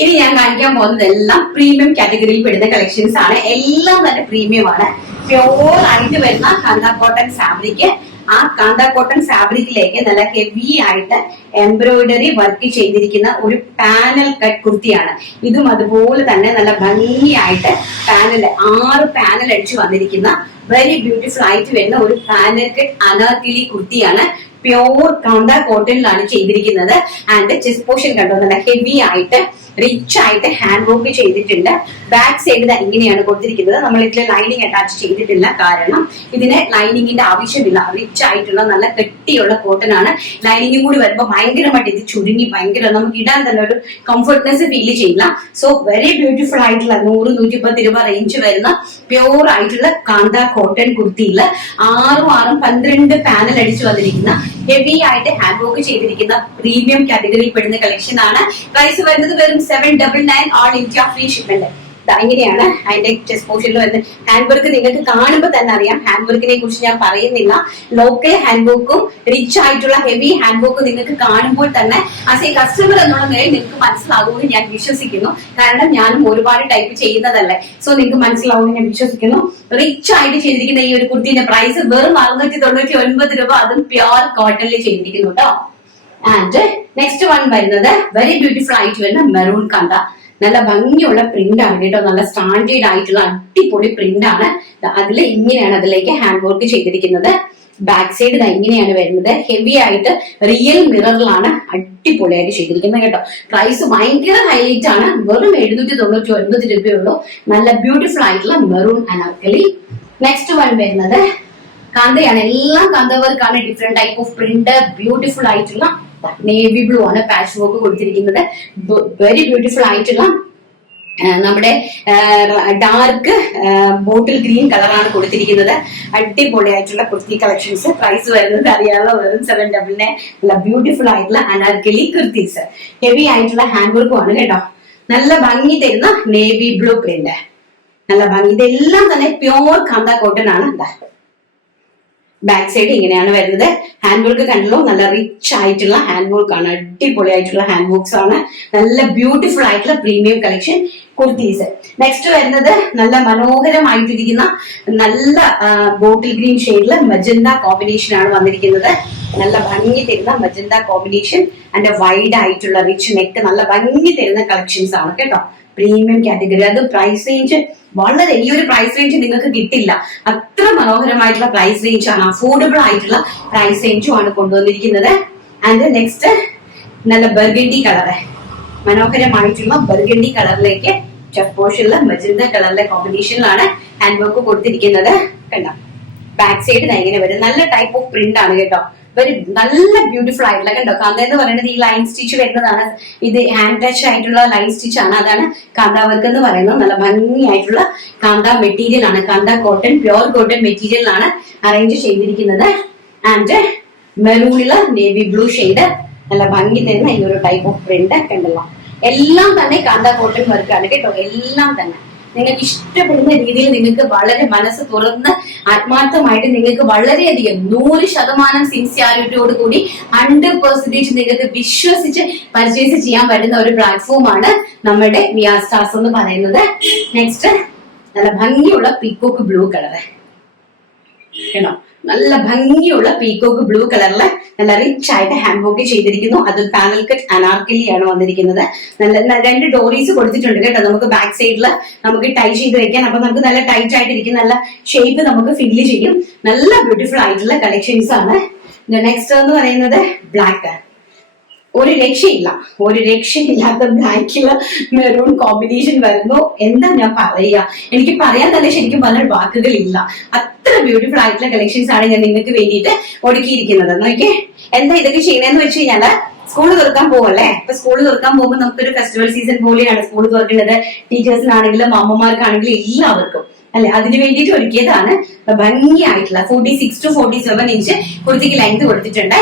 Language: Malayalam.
ഇനി ഞാൻ കാണിക്കാൻ പോകുന്നതെല്ലാം പ്രീമിയം കാറ്റഗറിയിൽ പെടുന്ന കളക്ഷൻസ് ആണ്. എല്ലാം തന്നെ പ്രീമിയം ആണ്. പ്യോർ ആയിട്ട് വരുന്ന കാന്ത കോട്ടൺ ഫാബ്രിക്. ആ കാന്ത കോട്ടൺ ഫാബ്രിക്കിലേക്ക് നല്ല ഹെവി ആയിട്ട് എംബ്രോയിഡറി വർക്ക് ചെയ്തിരിക്കുന്ന ഒരു പാനൽ കട്ട് കുർത്തിയാണ്. ഇതും അതുപോലെ തന്നെ നല്ല ഭംഗിയായിട്ട് 6 പാനൽ അടിച്ചു വന്നിരിക്കുന്ന വെരി ബ്യൂട്ടിഫുൾ ആയിട്ട് വരുന്ന ഒരു പാനൽ കട്ട് അനാർക്കലി കുർത്തിയാണ്. പ്യോർ കാന്ത കോട്ടണിലാണ് ചെയ്തിരിക്കുന്നത്. ആൻഡ് ചെസ്റ്റ് പോർഷൻ കണ്ടോ, നല്ല ഹെവി ആയിട്ട് റിച്ച് ആയിട്ട് ഹാൻഡ് വർക്ക് ചെയ്തിട്ടുണ്ട്. ബാക്ക് സൈഡ് ഇങ്ങനെയാണ് കൊടുത്തിരിക്കുന്നത്. നമ്മൾ ഇതിൽ ലൈനിങ് അറ്റാച്ച് ചെയ്തിട്ടില്ല, കാരണം ഇതിന് ലൈനിങ്ങിന്റെ ആവശ്യമില്ല. റിച്ച് ആയിട്ടുള്ള നല്ല കെട്ടിയുള്ള കോട്ടൺ ആണ്. ലൈനിങ്ങും കൂടി വരുമ്പോൾ ഭയങ്കരമായിട്ട് ഇത് ചുരുങ്ങി ഭയങ്കര നമുക്ക് ഇടാൻ തന്നെ ഒരു കംഫർട്ട്നെസ് ഫീൽ ചെയ്യില്ല. സോ വെരി ബ്യൂട്ടിഫുൾ ആയിട്ടുള്ള 100-110 രൂപ റേഞ്ച് വരുന്ന പ്യോർ ആയിട്ടുള്ള കാന്ത കോട്ടൺ കുർത്തിയിൽ 6 12 പാനൽ അടിച്ചു വന്നിരിക്കുന്ന ഹെവി ആയിട്ട് ഹാൻഡ് വർക്ക് ചെയ്തിരിക്കുന്ന പ്രീമിയം കാറ്റഗറിയിൽ പെടുന്ന കളക്ഷൻ ആണ്. പ്രൈസ് വരുന്നത് വെറും 799, ഓൾ ഇന്ത്യ ഫ്രീ ഷിപ്മെന്റ്. ഇങ്ങനെയാണ് അതിന്റെ ചെസ്റ്റ് പോർഷനിൽ വരുന്നത്. ഹാൻഡ് വർക്ക് നിങ്ങൾക്ക് കാണുമ്പോൾ തന്നെ അറിയാം. ഹാൻഡ് വർക്കിനെ കുറിച്ച് ഞാൻ പറയുന്നില്ല. ലോക്കൽ ഹാൻഡ് വർക്കും റിച്ച് ആയിട്ടുള്ള ഹെവി ഹാൻഡ് വർക്കും നിങ്ങൾക്ക് കാണുമ്പോൾ തന്നെ ആസ് എ കസ്റ്റമർ എന്നുള്ള നിലയിൽ നിങ്ങൾക്ക് മനസ്സിലാകുമെന്ന് ഞാൻ വിശ്വസിക്കുന്നു. കാരണം ഞാനും ഒരുപാട് ടൈപ്പ് ചെയ്യുന്നതല്ലേ. സോ നിങ്ങൾക്ക് മനസ്സിലാവുമെന്ന് ഞാൻ വിശ്വസിക്കുന്നു. റിച്ച് ആയിട്ട് ചെയ്തിരിക്കുന്ന ഈ ഒരു കുർത്തിന്റെ പ്രൈസ് വെറും 699 രൂപ. അതും പ്യോർ കോട്ടണിൽ ചെയ്തിരിക്കുന്നു കേട്ടോ. ആൻഡ് നെക്സ്റ്റ് വൺ വരുന്നത് വെരി ബ്യൂട്ടിഫുൾ ആയിട്ട് വരുന്ന മെറൂൺ കാന്ത. നല്ല ഭംഗിയുള്ള പ്രിന്റ് ആണ് കേട്ടോ. നല്ല സ്റ്റാൻഡേർഡ് ആയിട്ടുള്ള അടിപൊളി പ്രിന്റ് ആണ്. അതില് ഇങ്ങനെയാണ് അതിലേക്ക് ഹാൻഡ് വർക്ക് ചെയ്തിരിക്കുന്നത്. ബാക്ക് സൈഡ് ഇങ്ങനെയാണ് വരുന്നത്. ഹെവി ആയിട്ട് റിയൽ മിററിലാണ് അടിപൊളിയായിട്ട് ചെയ്തിരിക്കുന്നത് കേട്ടോ. പ്രൈസ് ഭയങ്കര ഹൈലൈറ്റ് ആണ്. വെറും 799 രൂപയുള്ളൂ. നല്ല ബ്യൂട്ടിഫുൾ ആയിട്ടുള്ള മെറൂൺ അനാർക്കലി. നെക്സ്റ്റ് വൺ വരുന്നത് കാന്തയാണ്. എല്ലാം കാന്ത വർക്കാണ്. Different type of print. Beautiful ആയിട്ടുള്ള നേവി ബ്ലൂ ആണ് പാച്ച് വർക്ക് കൊടുത്തിരിക്കുന്നത്. വെരി ബ്യൂട്ടിഫുൾ ആയിട്ടുള്ള നമ്മുടെ ഡാർക്ക് ബോട്ടിൽ ഗ്രീൻ കളറാണ് കൊടുത്തിരിക്കുന്നത്. അടിപൊളിയായിട്ടുള്ള കുർത്തി കളക്ഷൻസ്. പ്രൈസ് വരുന്നത് അറിയാലോ, വെറും 799. നല്ല ബ്യൂട്ടിഫുൾ ആയിട്ടുള്ള അനാർക്കലി കുർത്തീസ്. ഹെവി ആയിട്ടുള്ള ഹാൻഡ് വർക്കും ആണ് കേട്ടോ. നല്ല ഭംഗി തരുന്ന നേവി ബ്ലൂ പ്രിന്റ്. നല്ല ഭംഗി. ഇതെല്ലാം തന്നെ പ്യോർ കാന്ത കോട്ടൺ ആണ്. ബാക്ക് സൈഡ് ഇങ്ങനെയാണ് വരുന്നത്. ഹാൻഡ് വർക്ക് കണ്ടല്ലോ, നല്ല റിച്ച് ആയിട്ടുള്ള ഹാൻഡ് വർക്ക് ആണ്. അടിപൊളിയായിട്ടുള്ള ഹാൻഡ് വർക്ക്സ് ആണ്. നല്ല ബ്യൂട്ടിഫുൾ ആയിട്ടുള്ള പ്രീമിയം കളക്ഷൻ കുർത്തീസ്. നെക്സ്റ്റ് വരുന്നത് നല്ല മനോഹരമായിട്ടിരിക്കുന്ന നല്ല ബോട്ടിൽ ഗ്രീൻ ഷെയ്ഡില് മജന്ത കോമ്പിനേഷൻ ആണ് വന്നിരിക്കുന്നത്. നല്ല ഭംഗി തരുന്ന മജന്ത കോമ്പിനേഷൻ ആൻഡ് വൈഡ് ആയിട്ടുള്ള റിച്ച് നെക്ക്. നല്ല ഭംഗി തരുന്ന കളക്ഷൻസ് ആണ് കേട്ടോ. Premium category. അത് പ്രൈസ് റേഞ്ച് വളരെ, ഈ ഒരു പ്രൈസ് റേഞ്ച് നിങ്ങൾക്ക് കിട്ടില്ല. അത്ര മനോഹരമായിട്ടുള്ള പ്രൈസ് റേഞ്ച് ആണ്. അഫോർഡബിൾ ആയിട്ടുള്ള പ്രൈസ് റേഞ്ചും ആണ് കൊണ്ടുവന്നിരിക്കുന്നത്. ആൻഡ് നെക്സ്റ്റ് നല്ല ബർഗണ്ടി കളറ്. മനോഹരമായിട്ടുള്ള ബർഗണ്ടി കളറിലേക്ക് ചെഫ് പോർഷനിലെ മജന്ത കളറിലെ കോമ്പിനേഷനിലാണ് ഹാൻഡ് വർക്ക് കൊടുത്തിരിക്കുന്നത്. കണ്ട ബാക്ക് സൈഡ് ഇങ്ങനെ വരും. നല്ല ടൈപ്പ് ഓഫ് പ്രിന്റ് ആണ് കേട്ടോ. വെരി നല്ല ബ്യൂട്ടിഫുൾ ആയിട്ടുള്ള കണ്ടോ. കാന്ത എന്ന് പറയുന്നത് ഈ ലൈൻ സ്റ്റിച്ച് വരുന്നതാണ്. ഇത് ഹാൻഡ് ടച്ച് ആയിട്ടുള്ള ലൈൻ സ്റ്റിച്ച് ആണ്. അതാണ് കാന്ത വർക്ക് എന്ന് പറയുന്നത്. നല്ല ഭംഗിയായിട്ടുള്ള കാന്ത മെറ്റീരിയൽ ആണ്. കാന്ത കോട്ടൺ, പ്യോർ കോട്ടൺ മെറ്റീരിയലാണ് അറേഞ്ച് ചെയ്തിരിക്കുന്നത്. ആൻഡ് മെറൂണില് നേവി ബ്ലൂ ഷെയ്ഡ്. നല്ല ഭംഗി തരുന്ന ഈ ഒരു ടൈപ്പ് ഓഫ് പ്രിന്റ് കണ്ടല്ലോ. എല്ലാം തന്നെ കാന്ത കോട്ടൺ വർക്കാണ് കേട്ടോ. എല്ലാം തന്നെ നിങ്ങൾക്ക് ഇഷ്ടപ്പെടുന്ന രീതിയിൽ നിങ്ങൾക്ക് വളരെ മനസ്സ് തുറന്ന് ആത്മാർത്ഥമായിട്ട് നിങ്ങൾക്ക് വളരെയധികം 100% സിൻസിയാരിറ്റിയോട് കൂടി 100% നിങ്ങൾക്ക് വിശ്വസിച്ച് പർച്ചേസ് ചെയ്യാൻ പറ്റുന്ന ഒരു പ്ലാറ്റ്ഫോമാണ് നമ്മുടെ മിയ സ്റ്റാർസ് എന്ന് പറയുന്നത്. നെക്സ്റ്റ് നല്ല ഭംഗിയുള്ള പീക്കോക്ക് ബ്ലൂ കളറ് കേട്ടോ. നല്ല ഭംഗിയുള്ള പീക്കോക്ക് ബ്ലൂ കളറില് നല്ല റിച്ച് ആയിട്ട് ഹാൻഡ് വർക്ക് ചെയ്തിരിക്കുന്നു. അത് പാനൽ കട്ട് അനാർക്കലി ആണ് വന്നിരിക്കുന്നത്. നല്ല 2 ഡോറീസ് കൊടുത്തിട്ടുണ്ട് കേട്ടോ. നമുക്ക് ബാക്ക് സൈഡില് നമുക്ക് ടൈ ചെയ്ത് വെക്കാൻ. അപ്പൊ നമുക്ക് നല്ല ടൈറ്റ് ആയിട്ടിരിക്കും. നല്ല ഷേപ്പ് നമുക്ക് ഫില്ല് ചെയ്യും. നല്ല ബ്യൂട്ടിഫുൾ ആയിട്ടുള്ള കളക്ഷൻസ് ആണ്. നെക്സ്റ്റ് എന്ന് പറയുന്നത് ബ്ലാക്ക്. ഒരു രക്ഷയില്ലാത്ത ബ്ലാക്കില് മെറൂൺ കോമ്പിനേഷൻ വരുന്നു. എന്താ ഞാൻ പറയുക, എനിക്ക് പറയാൻ തന്നെ ശരിക്കും പറഞ്ഞ വാക്കുകളില്ല. അത്ര ബ്യൂട്ടിഫുൾ ആയിട്ടുള്ള കളക്ഷൻസ് ആണ് ഞാൻ നിങ്ങൾക്ക് വേണ്ടിയിട്ട് ഒരുക്കിയിരിക്കുന്നത്. നോക്കിയേ, എന്താ ഇതൊക്കെ ചെയ്യണമെന്ന് വെച്ച് കഴിഞ്ഞാല് സ്കൂള് തുറക്കാൻ പോവല്ലേ. അപ്പൊ സ്കൂള് തുറക്കാൻ പോകുമ്പോൾ നമുക്കൊരു ഫെസ്റ്റിവൽ സീസൺ പോലെയാണ് സ്കൂൾ തുറക്കുന്നത്. ടീച്ചേഴ്സിനാണെങ്കിലും അമ്മമാർക്കാണെങ്കിലും എല്ലാവർക്കും അല്ലെ, അതിന് വേണ്ടിയിട്ട് ഒരുക്കിയതാണ്. ഭംഗിയായിട്ടുള്ള 46 to 47 ഇഞ്ച് കുർത്തിക്ക് ലെങ്ത് കൊടുത്തിട്ടുണ്ട്.